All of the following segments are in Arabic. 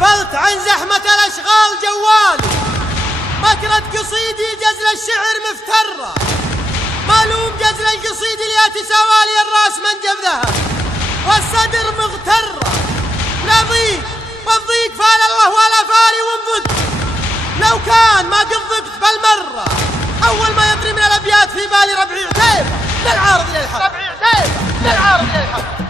غفلت عن زحمة الأشغال جوالي، مكرة قصيدي جزل الشعر مفترة، مالوم جزل القصيد اللي تساوالي الراس منجب ذهب والصدر مغترة. لا ضيق والضيق فال الله ولا فالي وانضج، لو كان ما قد ضقت بالمرة أول ما يطري من الأبيات في بالي ربعي عتيبة للعارض للحق، ربعي عتيبة للعارض للحق.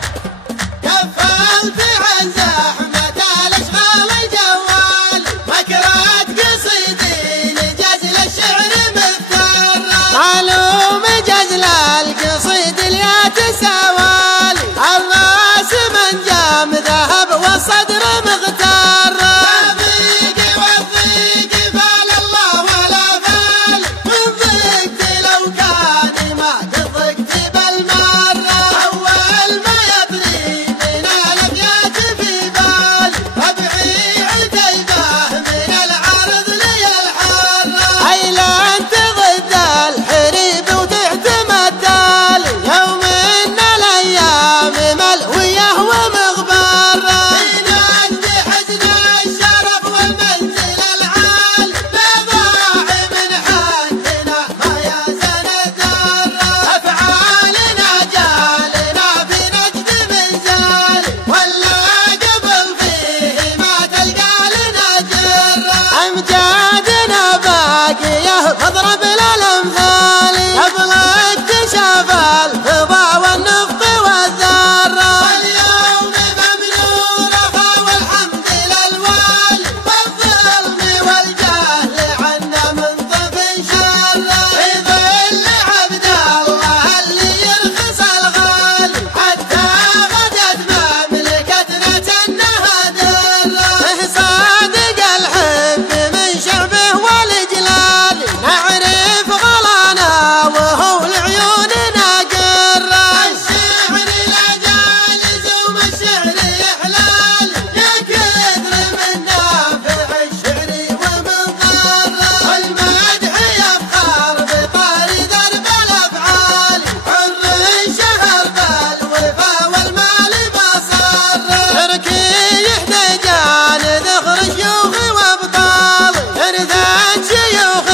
غفلت عن زحمة الأشغال الجوال، مكرة قصيدي لجزل الشعر مفترة، معلوم جزل القصيد اللي تساوالي الراس من جام ذهب والصدر مغترة. الضيق والضيق فال الله ولا فال، من ضقت لو كان ما قد ضقت بالمرة، أول ما يطري من الأبيات في بالي ربعي عتيبة من العرض لي الحرة. أي لا أنت ضد الحريب وتعتمد تالي يوم من الأيام ملوية ومغبرة، في نجد حزن الشرف والمنزل العالي لا ضاع من حدنا ما يزن الذرة. أفعالنا جالنا في نجد منزالي ولا قبل فيه ما تلقى لنا جرة، أمجادنا باقية تضرب للأمثال قبل اكتشاف الفضاء والنفط والذرة. واليوم ممنونها والحمد للوالي والظلم والجهل عنا منطف شره، في ظل عبد الله اللي يرخص الغالي حتى غدت مملكتنا تنها دره. صادق الحب من شعبه والجلال نعرف غلانا وهو لعيوننا قره. الشعر لا جالس وما الشعر إحلال، يا كثر من نافع الشعر ومن ضره، والمدح يفخر بطاري درب الأفعال حر شهر بالوفا والمال بصره. تركي يحتاجان ذخر شيوخ وابطال إرثات شيوخ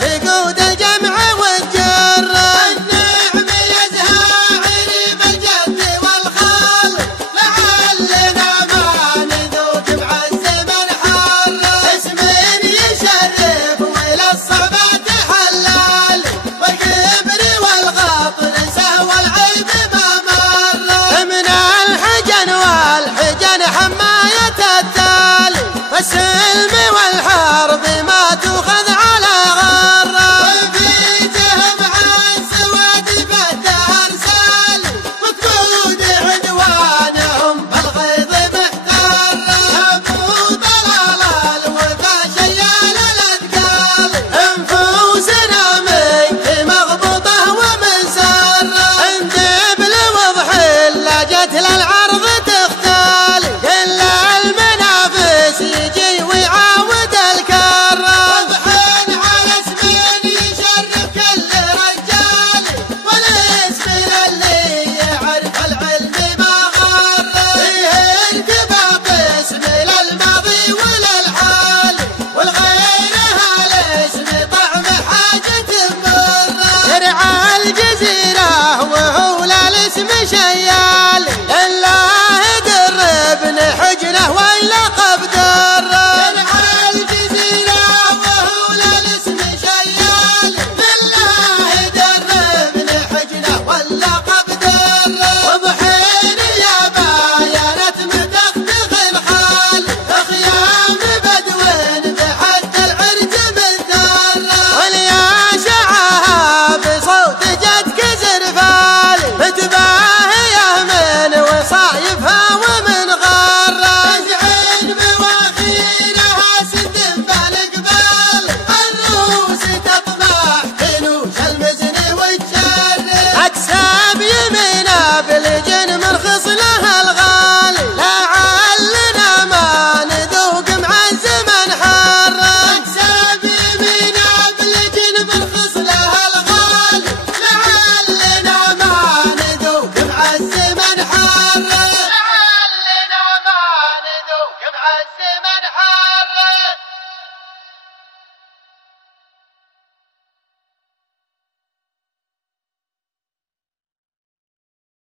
تقود الجمع والجره. النعم يزهى عريف الجد والخال لعلنا ما نذوق بعز من حره، اسم يشرف وإلى الصعبات حلال والكبر والغطر سهوى العيب ما مره. من الحجن والحجن حماية التالي والسلم والحرب ما تؤخذ على غره، وفيتهم عن سواد فالدهر سالي وتقود عنوانهم بالغيظ محتره. أبو طلال الوفا شيال الأثقال انفوسنا منك مغبوطة ومن سره، اندب لوضح إلا جت للعرض تختالي إلا المنافس يجي ويعاود الكرة. وضحين على اسم يشرف كل رجالي والاسم اللي يعرف العلم ما غره، فيه انتباط اسم للماضي وللحالي والغيرها الاسم طعم حاجة مره. درع الجزيرة وهو للاسم شيالي لله درب حجنه واللقب دره. درع الجزيرة وهو للاسم شيالي لله درب حجنه واللقب دره. وضحين يا باينة متختخ الحال خيام بدو بحد العرج من ذره، واليا شعاها بصوت جد كسر فالي متباهية من وصايفها ومن غره. تزعل مواخيرها سد بالقبال الروس تطمح كنوش المزن والجر، أكساب يمينها بالجن مرخص لها الغالي لعلنا ما نذوق معز من حره. أكساب يمينها بالجن مرخص لها الغالي لعلنا ما نذوق معز من حره، لعلنا ما نذوق معز من